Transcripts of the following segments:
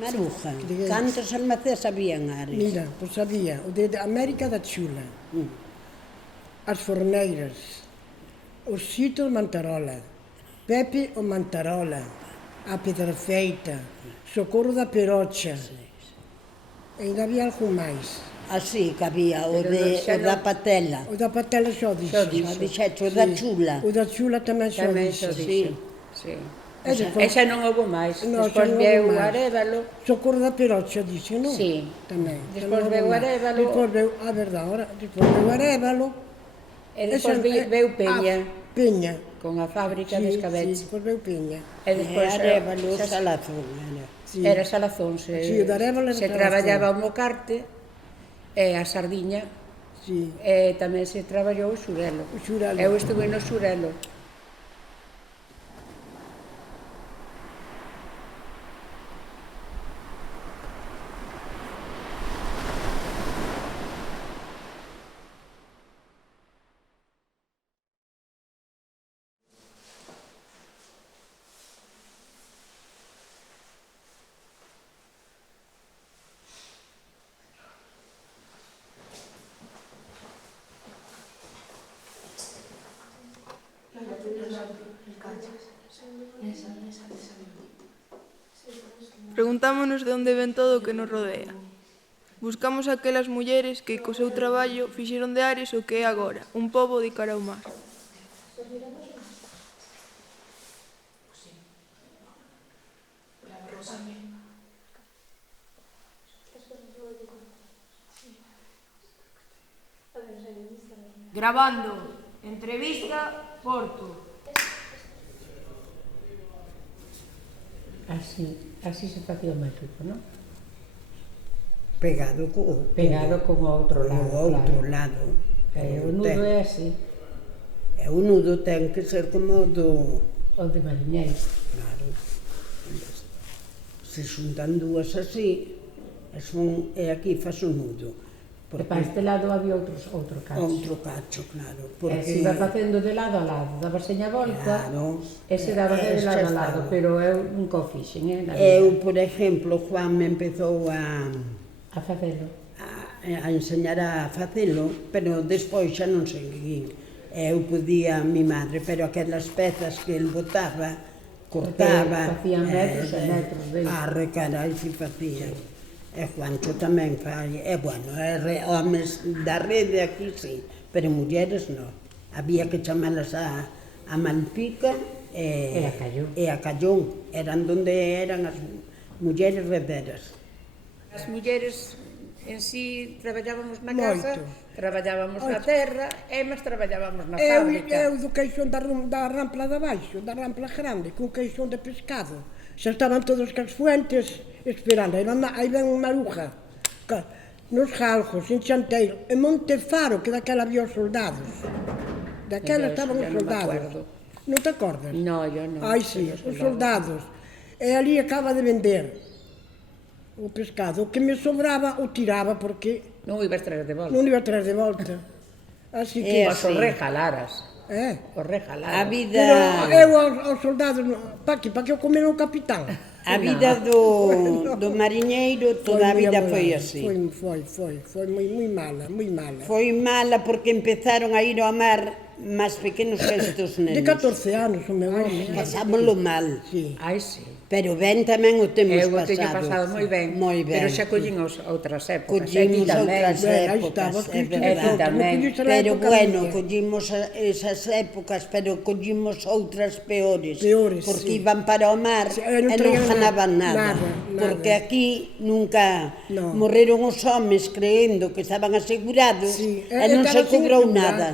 Maruja, cantos almacéns habían, Ares? Mira, pois había o de América da Chula, as Forneiras, o Xito de Mantarola, Pepe o Mantarola, a Pedrafeita, Socorro da Perocha, e ainda había algún máis. Así que había o da Patela. O da Patela xo dixo. Xa dixete, o da Chula. O da Chula tamén xo Tamén dixo. xo dixo. Sí. E despois- E xa non houve máis. No, Despois xa non houve veu máis. Arévalo. Socorro da Perocha, dixo, non? Sí. Tamén. Despois Xa non veu houve máis. Arévalo. Despois veu, a verdade, ahora, despois veu Arévalo. E despois veu Peña, Peña. con a fábrica de Sí, escabeche. despois veu Peña. E despois Arévalo, xa- Salazón. Sí. era Salazón. Sí, o de Arévalo era se Salazón. traballaba o mocarte e a sardiña. Sí. E tamén se traballou o xurelo. O xurelo. Eu estuve no xurelo. Preguntámonos de onde ven todo o que nos rodea. Buscamos aquelas mulleres que, co seu traballo, fixeron de Ares o que é agora, un pobo de cara ao mar. Grabando. Entrevista, Porto. Así se facía o método, non? Pegado co Pegado con o outro lado. o outro claro. lado. O nudo é así, E o nudo ten que ser como o do... o de mariñeiro. Claro. Se xuntan dúas así, e aquí faz o nudo. E para este lado había outro cacho. Outro cacho, claro. E se iba facendo de lado a lado, daba seña volta, Claro. e se daba de Xa lado a lado, estaba. pero eu nunca o fixen, na vida. Eu, por exemplo, Juan me empezou A facelo. a enseñar a facelo, pero despois xa non seguín. Eu podía mi madre, pero aquelas pezas que el botaba, cortaba... Porque facían metros e metros deles. Carai, si facían. E Juancho tamén fai. E, bueno, homes da rede aquí, sí, pero mulleres non. Había que chamalas a Malpica E a Callón. e a Callón. Eran donde eran as mulleres rederas. As mulleres en sí traballábamos na Moito. casa, traballábamos na terra e máis traballábamos na Eu fábrica. do queixón da rampla de abaixo, da rampla grande, cun queixón de pescado. Xa estaban todos cas fuentes esperando. Aí ven unha maruja, nos galgos, en Chanteiro, en Montefaro, que daquela había os soldados. Daquela Pero estaban os xa non me soldados. acuerdo. Non te acordas? No, yo non. Ai, sí, os soldados. E ali acaba de vender o pescado. O que me sobraba o tiraba porque Non o ibas traer de volta. non iba a traer de volta. Así que... Mas os regalaras. Os A regalaras. vida... Pero eu aos soldados, pa que o comeron o capitán. A vida do mariñeiro toda a vida foi así. Foi moi mala, moi mala. Foi mala porque empezaron a ir ao mar máis pequenos que estes De nenos. 14 anos o meu home. Pasámoslo mal. Sí. Ai, sí. Pero ben tamén o temos Eu o pasado. teño pasado moi ben. Moi ben. Pero xa collín outras épocas. E ti Collimos tamén. outras Ben, aí épocas, estaba, é E verdade. ti tamén. Pero bueno, collimos esas épocas, pero collimos outras peores. Peores, porque sí. iban para o mar Sí, e non traían ganaban nada. nada. Porque aquí nunca No. morreron os homes creendo que estaban asegurados Sí, e non se estaba sin cobrou asegurar. nada.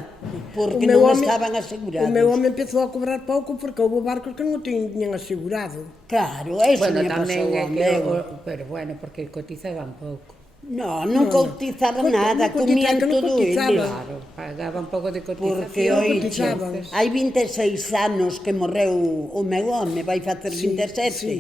Porque O meu non home- estaban asegurados. O meu home empezou a cobrar pouco porque houve barcos que non o tiñan asegurado. Claro, eso Bueno, me tamén pasou é ao que... meu. Pero bueno, porque cotizaban pouco. Non cotizaban nada, non comían cotizaban, que non todo cotizaban. eles. Claro, pagaban pouco de Porque, cotización. oiche, cotizaban. hai 26 anos que morreu o meu home, vai facer 27. sí.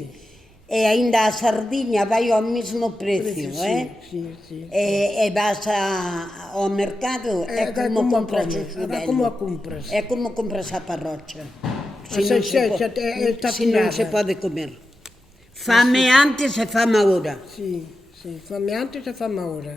E aínda a sardiña vai ao mesmo precio, Sí. E vas ao mercado, é como compras o xurelo. Como a compras. É como compras a parrocha. A 600, está Si non tirada. se pode comer. Fame antes e fame agora. Sí, fame antes e fame agora.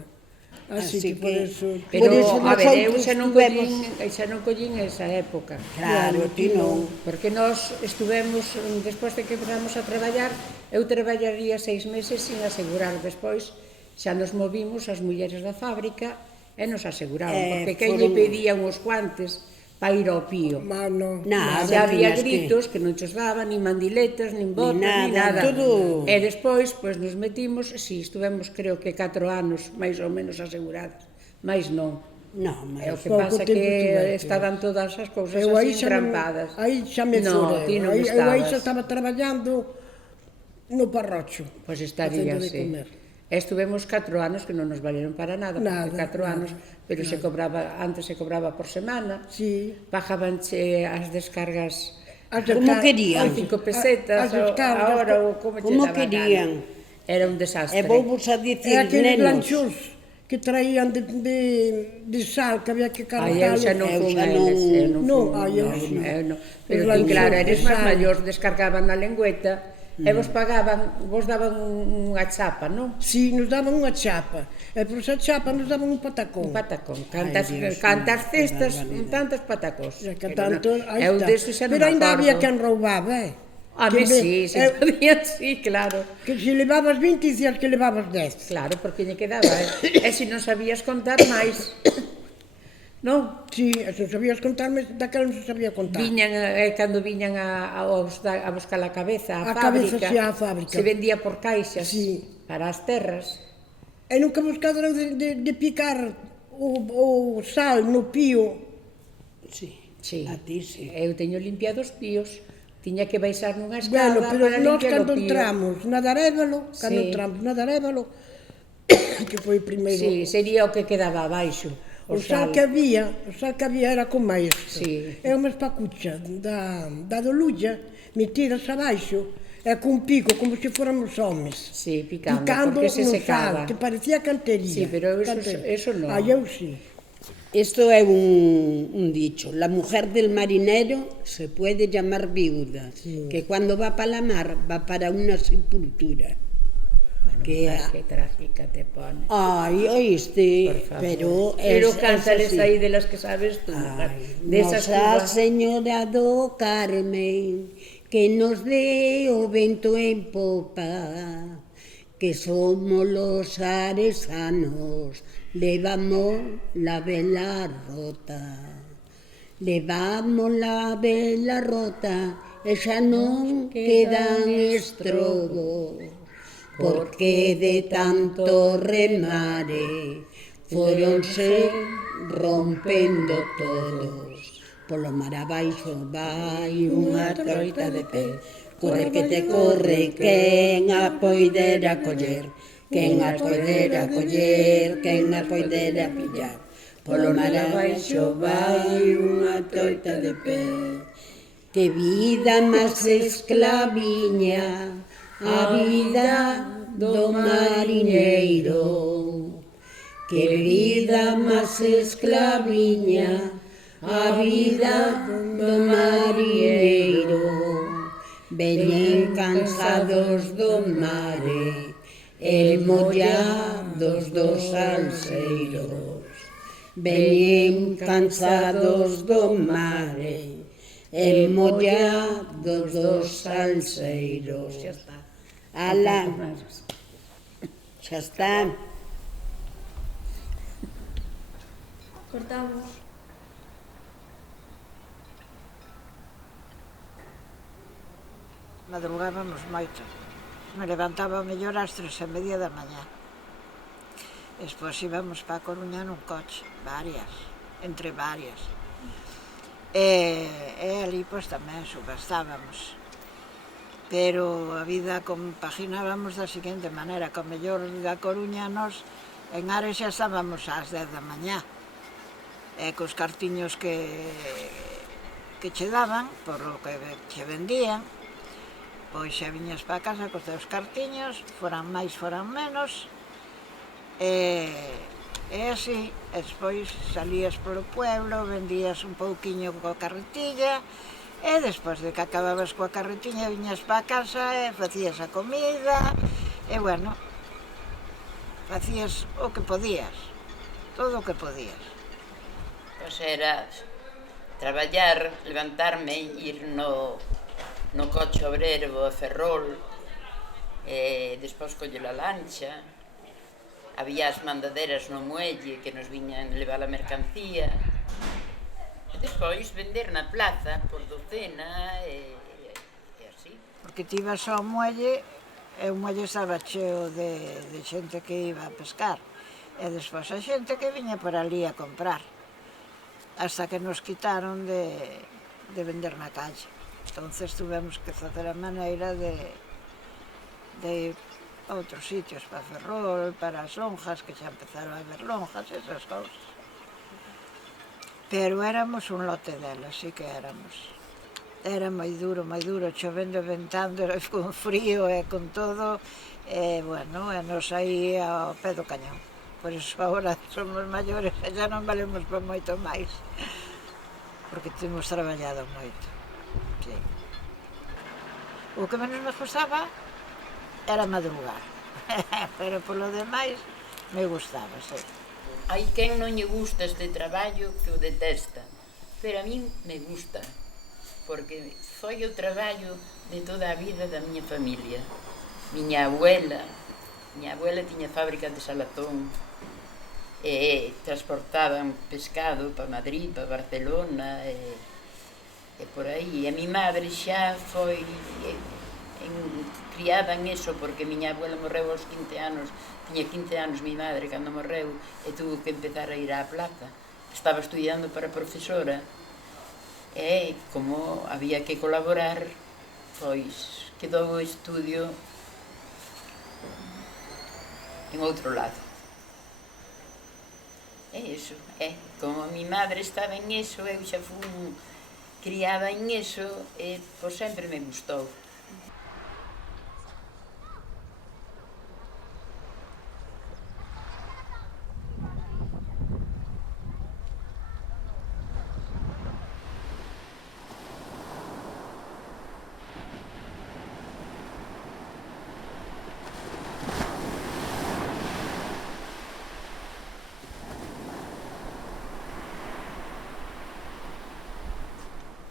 Así que por eso... Pero, Por iso a ver, eu nosotros xa non collín esa época. Claro, ti non. Porque nós estuvemos, despois de que empezamos a traballar, eu traballaría 6 meses sin asegurar. Despois xa nos movimos as mulleres da fábrica e nos aseguraban, porque quen lle pedía uns guantes para ir ao pío. Mano, Nada, Xa había tiñas que- gritos que non chos daban, nin mandiletas, nin botas, Ni nin nada, nada. todo- E despois, pois, nos metimos, si, estuvemos, creo que 4 anos, máis ou menos aseguradas. Mais non. Non, É o mas... que pouco pasa tempo que estuve, estaban todas as cousas eu aí así xa me, entrampadas. aí xa me No, furei. ti non Eu aí xa estabas. estaba traballando no parrocho. Pois estaría, facendo de sí. comer. Estuvemos 4 anos que non nos valieron para nada, Nada, porque 4 nada, anos, pero se cobraba, antes se cobraba por semana, Sí. pagabanche as descargas As Como descar- querían. a 5 pesetas, as descargas, a hora, ou como che Como daba querían. gana. Era un desastre. E vou vos a E dicir, aqueles nenos, lanchos que traían de sal que había que Ai, eu cargar. xa non Eu fun xa a eles, non- eu non Non, fun, ai, eu sí. eu non. Pero Os ti, claro, lanchos eres de máis sal. maior, descargaban na lengüeta, e vos pagaban, vos daban unha chapa, non? Si, nos daban unha chapa. E por esa chapa nos daban un patacón. Un patacón. Dios Cantas mío, cestas, qué barbaridade. tantas patacós. E que Pero tanto, non- aí eu está. deso xa non Pero me ainda había acordo. quen roubaba, A mí sí, se eu- podía, sí, claro. Que se levabas 20 dicías que levabas 10. Claro, porque lle quedaba, e se non sabías contar máis, non? Si, e se sabías contarme, daquela non se sabía contar. Viñan, cando viñan a buscar a cabeza, A cabeza, sí, á fábrica. se vendía por caixas Sí. para as terras. E nunca buscaron de picar o sal no pío. Sí, Sí. a ti sí. Eu teño limpiado os píos, tiña que baixar nunha escada Bueno, pero para nós limpiar cando o pío. entramos na Darévalo, cando Sí. entramos na Darévalo, que foi o primeiro. Sí, sería o que quedaba abaixo, O sal que había era con maestro. Sí. É unha espacucha da dolulla metidas abaixo e cun pico como se fóramos homes. Sí, picando, porque se no secaba. sal, que parecía cantería. Sí, pero eso no. Ai, eu sí. Esto es un dicho. La mujer del marinero se puede llamar viuda, que cuando va para la mar va para una sepultura. Que Qué trágica te pone. Ay, oíste, Por favor. pero es cántales así. aí de las que sabes tú. Ay, de esas Nosa cubas. Señora do Carmen, que nos dé o vento en popa, que somos los aresanos, levamos la vela rota. Levamos la vela rota, e xa non quedan estrobos, porque de tanto remare foronse rompendo todos. Polo mar abaixo vai unha troita de pé, corre que te corre, quen a poidera coller, quen a poidera coller, quen a poidera pillar. Polo mar abaixo vai unha troita de pé. Que vida máis esclaviña, a vida do mariñeiro. Que vida máis esclaviña, a vida do mariñeiro. Veñen cansados do mare, e mollados dos salseiros. Veñen cansados do mare, e mollados dos salseiros. Xa está. Ala, xa está. Cortamos. Madrugábamos moito. Me levantaba mellor ás 3:30 da mañá. Despois íbamos para a Coruña nun coche, entre varias. E ali pois tamén subastábamos. Pero a vida compaginábamos da seguinte maneira, que o mellor da Coruña nos en Ares xa estábamos ás 10 da mañá. E cos cartiños que che daban, por o que che vendían, pois xa viñas para casa cos teus cartiños, foran máis, foran menos, e así, e despois salías polo pueblo, vendías un pouquiño coa carretilla, E despois de que acababas coa carretiña, viñas para a casa e facías a comida, e bueno, facías o que podías, todo o que podías. Pois era traballar, levantarme, ir no coche obrero a Ferrol, despois coller a lancha, había as mandaderas no muelle que nos viñan levar a mercancía, e despois vender na plaza por docena e así. Porque ti ibas ao muelle e o muelle estaba cheo de xente que iba a pescar, e despois a xente que viña por ali a comprar, hasta que nos quitaron de vender na calle. Entonces tuvemos que facer a maneira de ir a outros sitios, para Ferrol, para as lonjas, que xa empezaron a haber lonjas, esas cousas. Pero éramos un lote delas, sí que éramos. Era moi duro, chovendo e ventando, con frío e con todo, e, bueno, e nos aí ao pé do cañón. Por iso agora somos maiores e xa non valemos para moito máis, porque temos traballado moito. Sí. O que menos me gustaba era madrugar, pero polo demais me gustaba, sí. Hai quen non lle gusta este traballo que o detesta, pero a min me gusta, porque foi o traballo de toda a vida da miña familia. Miña abuela tiña fábrica de salatón, e transportaban pescado para Madrid, para Barcelona, e por aí. E a mi madre xa foi criada en eso, porque miña abuela morreu aos 15 anos, tiña 15 anos mi madre cando morreu, e tuvo que empezar a ir á plaza. Estaba estudiando para profesora, e como había que colaborar, pois quedou o estudio en outro lado. É iso, como a mi madre estaba en eso, eu xa fui criada en eso, e por sempre me gustou.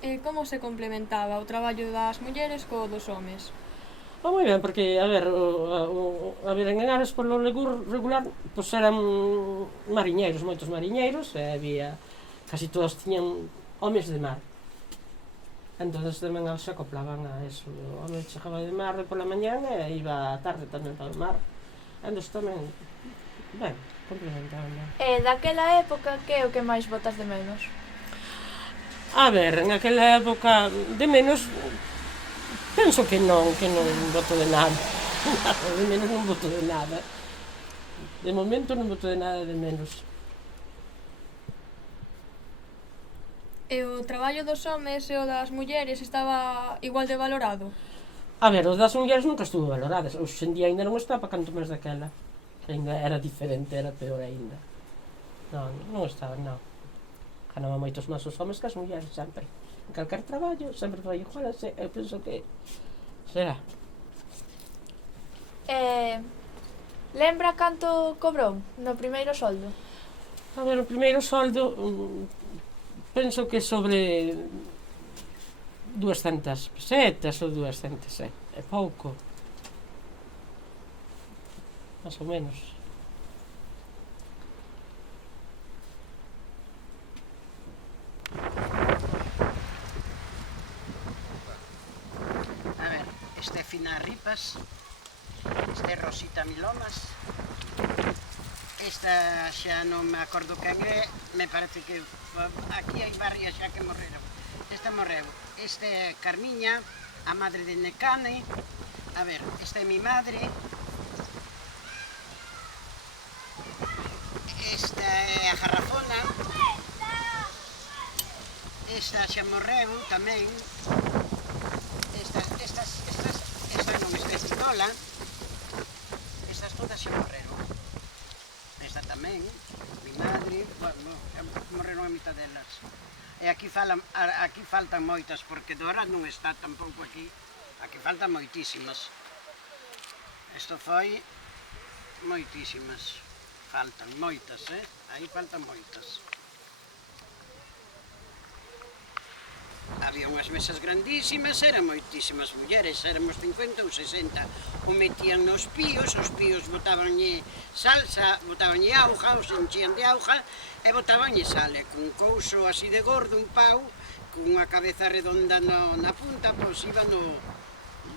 E como se complementaba o traballo das mulleres co dos homes? Moi ben, porque, a ver, en Henares polo regular, pois eran mariñeiros, moitos mariñeiros, e había, casi todos tiñan homes de mar. Entón, tamén se acoplaban a eso. O home chegaba de mar pola mañán e iba a tarde tamén para o mar. Entón, tamén, ben, complementaban. E daquela época, que é o que máis botas de menos? A ver, en aquela época, de menos, penso que non boto de nada. De menos non boto de nada. De momento non boto de nada de menos. E o traballo dos homes e o das mulleres estaba igual de valorado? A ver, o das mulleres nunca estuvo valoradas. Hoxe en día ainda non estaba, canto máis daquela. Ainda era diferente, era peor ainda. Non estaba, non. Ganaban moitos máis os homes que as mulleres, sempre. En calquer traballo, sempre foi igual, eu penso que será. Lembra canto cobrou no primeiro soldo? A ver, o primeiro soldo, penso que sobre 200 pesetas ou 200, é pouco. Más ou menos. A ver, este é Fina Ripas, este é Rosita Milomas, esta xa non me acordo quen é, me parece que aquí hai varias xa que morreron. Esta morreu, este é Carmiña, a madre de Necane, a ver, esta é mi madre, esta é a Garrafona, esta xa morreu tamén, esta non, esta é Pistola, estas todas xa morreron, esta tamén, mi madre, bueno, morreron a mitad delas. E aquí faltan moitas, porque Dora non está tampouco aquí. Aquí faltan moitísimas. Isto foi moitísimas. Faltan moitas, Aí faltan moitas. Había unhas mesas grandísimas, eran moitísimas mulleres, éramos 50 ou 60. O metían nos píos, os píos botabanlle salsa, botabanlle auga, os enchían de auga e botabanlle sale, cun couso así de gordo, un pau, cunha cabeza redonda na punta, pois iba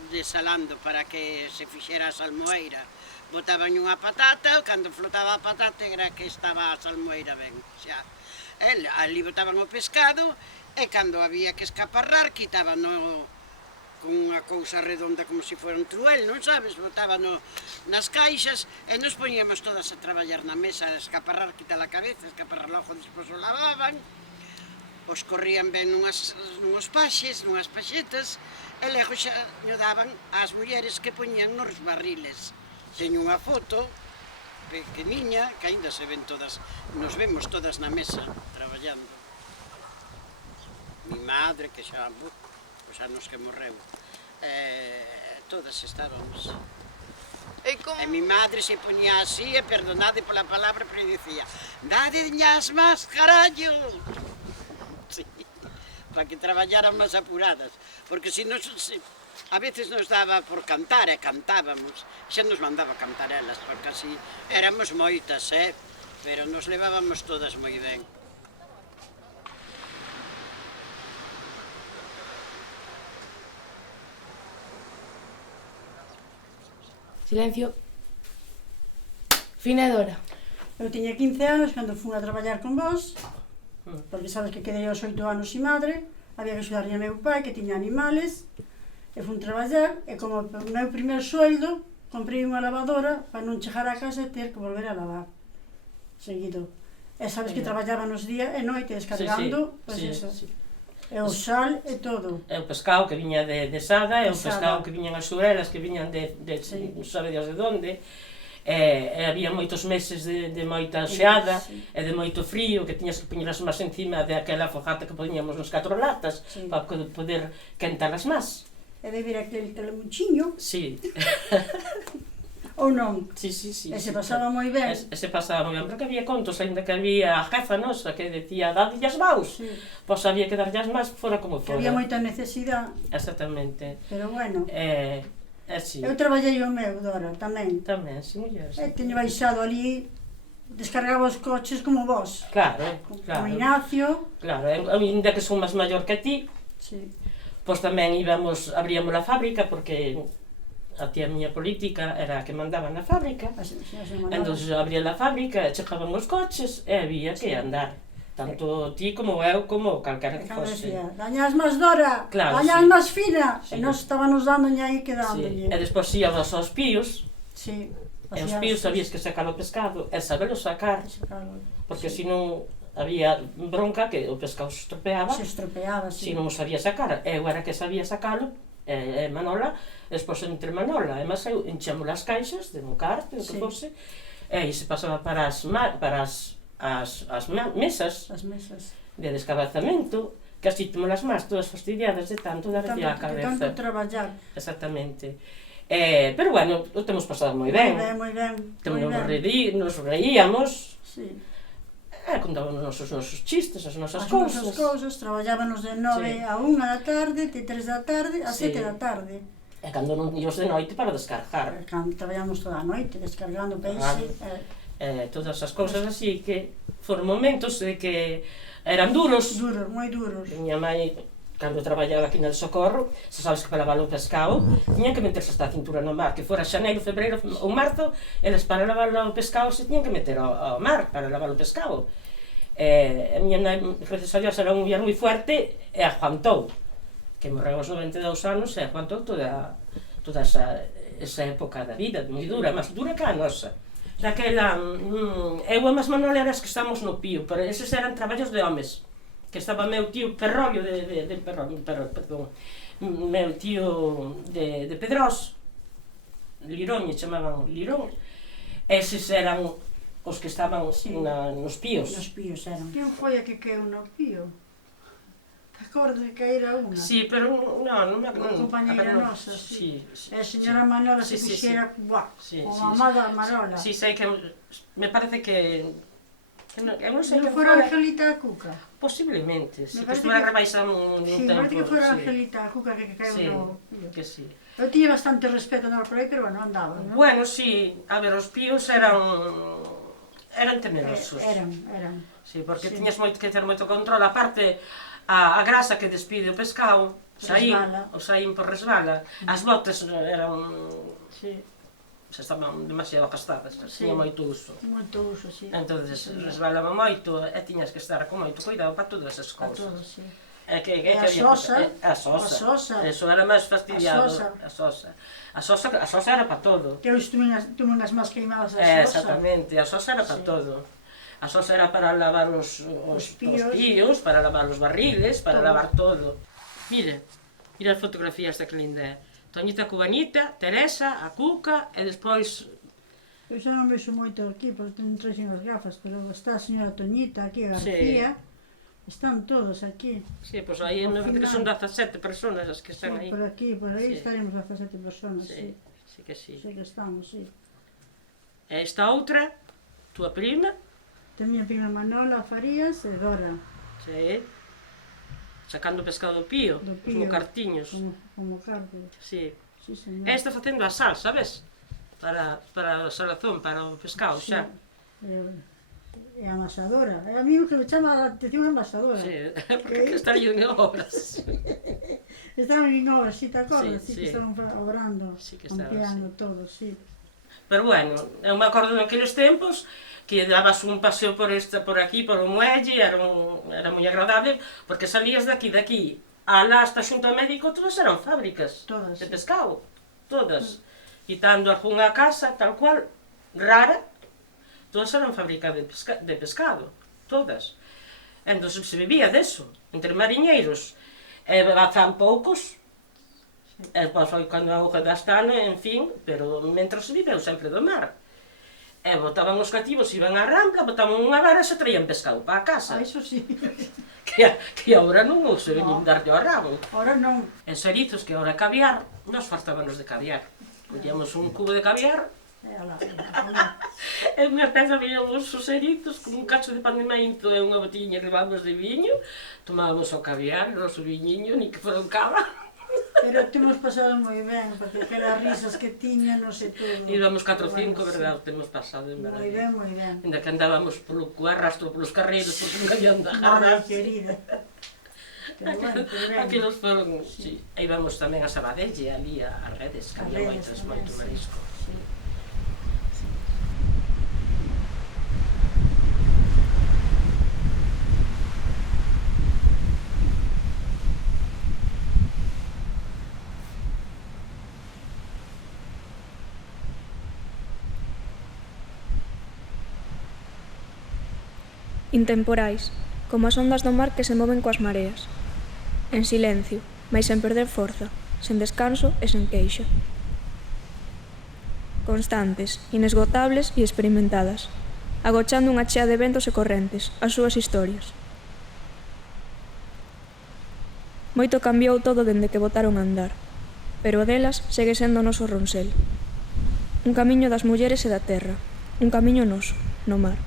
desalando para que se fixera a salmoeira. Botabanlle unha patata, cando flotaba a patata era que estaba a salmoeira ben, xa. Ali botaban o pescado, e cando había que escaparrar, quitaban con unha cousa redonda como se fora un truel, non sabes? Botaban nas caixas e nos poñíamos todas a traballar na mesa, a escaparrar, quitar a cabeza, escaparrar logo, despois o lavaban, os corrían ben nuns paxes, nunhas paxetas, e lego xa nho daban ás mulleres que poñían nos barriles. Teño unha foto pequeniña, que aínda se ven todas, nos vemos todas na mesa, traballando. Mi madre, que xa, os anos que morreu, todas estábamos. E mi madre se ponía así, e perdonade pola palabra, pero dicía, dadeñas más, carallo! Sí, para que traballaran máis apuradas, porque se nos, a veces nos daba por cantar, e cantábamos, xa nos mandaba cantar elas, porque así éramos moitas, pero nos levábamos todas moi ben. Silencio. Fina e Dora. Eu tiña 15 anos cando fui a traballar con vos, porque sabes que quedei aos 8 anos sin madre, había que axudarlle a meu pai que tiña animales, e fui traballar, e como o meu primer sueldo, comprei unha lavadora para non chegar a casa e ter que volver a lavar, seguido. E sabes que traballaba nos días e noite descargando, pois eso. E o sal e todo. E o pescado que viña de Sada, e o pescado que viñan as xurelas, que viñan de sabe Dios de onde. E había moitos meses de moita xeada e de moito frío, que tiñas que poñelas máis encima daquela fogata que poñíamos nos 4 latas para poder quentalas máis. E beber aquele telemuchiño. Sí. Ou non? Sí, sí, sí. E se pasaba moi ben. E se pasaba moi ben, porque había contos, ainda que había a jefa nosa que decía, dadlle as maus, pois había que darlle as máis fora como fora. Había moita necesidade. Exactamente. Pero bueno. Sí. Eu traballei o meu, Dora, tamén. Tamén, sí, muller. E teño baixado ali, descargaba os coches como vos. Claro, claro. Como Ignacio. Claro, ainda que son máis maior que ti, pois tamén abríamos a fábrica, porque a tía miña política era a que mandaba na fábrica. Entón abría a fábrica, chegaban os coches e había que andar. Tanto ti como eu, como calquera que fose. Dañas máis Dora, dañas máis fina. E nós estábamos dándolle aí que dándolle. E despois íamos aos píos. Sí. E os píos sabías que sacar o pescado e sabelo sacar. Porque senón había bronca que o pescado se estropeaba. Se estropeaba, sí. Se non o sabía sacar. Eu era que sabía sacalo, e Manola, despois entre Manola e Maseu enchemos as caixas de un carte, o que fose, e se pasaba para as mesas de descabazamento, que así temolas máis todas fastidiadas de tanto darlle a cabeza. De tanto traballar. Exactamente. Pero bueno, o temos pasado moi ben. Moi ben. Nos reíamos. Sí. Contábamos os nosos chistes, as nosas cousas. As nosas cousas, traballábamos de 9 a 1 da tarde, de 3 da tarde a 7 da tarde. E cando non íos de noite para descargar. Cando traballamos toda a noite, descargando peixe. Todas as cousas así, que foron momentos de que eran duros. Duros, moi duros. Miña mãe, cando traballaba aquí no Socorro, se sabes que para lavar o pescado, tiñan que meterse hasta a cintura no mar, que fora xaneiro, febreiro ou marzo, eles para lavar o pescado se tiñan que meter ao mar para lavar o pescado. A miña nai, gracias a Dios, era unha muller moi fuerte e aguantou, que morreu aos 92 anos e aguantou toda esa época da vida, moi dura, máis dura que a nosa. Daquela, eu e máis Manuel eras que estamos no pío, pero eses eran traballos de homes, que estaba meu tío Perrollo meu tío de Pedrós, Lirón, chamaban Lirón, eses eran os que estaban nos píos. Nos píos eran. Quen foi a que queu no pío? Te acordas de que era unha? Sí, pero non me Unha compañeira nosa, sí. E a señora Manola se puxera con a amada Marola. Sí, sei que... Me parece que... Eu non sei que fora Angelita a Cuca? Posiblemente, si que estuve rebaixando un tempo. Sí, me parece que fora Angelita a Cuca que caeu no... Que sí. Eu tiña bastante respeto andaba por aí, pero bueno, andaba. Bueno, sí, a ver, os píos eran temerosos. Eran. Sí, porque tiñas que ter moito control, aparte a grasa que despide o pescado, o saín por resbala, as botas eran... Se estaban demasiado gastadas, tiña moito uso. Moito uso, sí. Entón, resbalaba moito e tiñas que estar con moito cuidado para todas as cousas. Para todas, sí. E a sosa. A sosa. Eso era máis fastidiado. A sosa era para todo. Que eu tuve unhas más queimadas a sosa. Exactamente, a sosa era para todo. A sosa era para lavar os píos, para lavar os barriles, para lavar todo. Mira as fotografías da que linda é. Toñita Cubanita, Teresa, a Cuca e despois... Eu xa non vexo moito aquí, porque non traxen as gafas, pero está a señora Toñita aquí, a García. Están todos aquí. Sí, pois aí me parece que son 17 personas as que están aí. Por aquí, por aí estaremos 17 personas, sí. Sí que sí. Sí que estamos, sí. E esta outra, tua prima? Tamén a prima Manola Farías e Dora. Sí. Sacando pescado do pío, como cartiños. Como carne. Sí. Sí, señor. Esta facendo a sal, sabes? Para a salazón, para o pescado, xa. É amasadora. É a mí que me chama a atención a amasadora. Sí, porque estarían en obras. Estaban en obras, si te acordas? Sí, que estaban obrando, ampliando todo, sí. Pero bueno, eu me acordo naqueles tempos que dabas un paseo por aquí, por o muelle, era moi agradable, porque salías daqui, alá hasta xunto ao médico, todas eran fábricas de pescado, todas. Quitando algunha casa, tal cual, rara, todas eran fábricas de pescado, todas. Entón se vivía deso, entre mariñeiros, e fan poucos, e depois foi cando a auga das tano, en fin, pero mentras se viveu sempre do mar. E botaban os cativos, iban á Rambla, botaban unha vara e se traían pescado para a casa. Iso sí. Que agora non se veñen darlle ao rabo. Agora non. En Serizos, que agora é caviar, nos fartábanos de caviar. Collíamos un cubo de caviar, e unha peza víamos os Serizos con un cacho de pan de maízo e unha botiña de babas de viño, tomábamos o caviar, o noso viñiño, ni que fora un cava. Pero temos pasado moi ben, porque aquelas risas que tiña, non sei todo. Íbamos 4 ou 5, verdade, temos pasado en verdade. Moi ben. Ainda que andábamos polo arrastro polos carreiros, porque non había onde agarrar. Ai, querida. Aqueles foron, sí. E íbamos tamén a Sabadelle, ali a Redes, que había moito marisco. Intemporais, como as ondas do mar que se moven coas mareas. En silencio, mais sen perder forza, sen descanso e sen queixa. Constantes, inesgotables e experimentadas, agochando unha chea de ventos e correntes, as súas historias. Moito cambiou todo dende que botaron a andar, pero o delas segue sendo o noso Ronsel. Un camiño das mulleres e da terra, un camiño noso, no mar.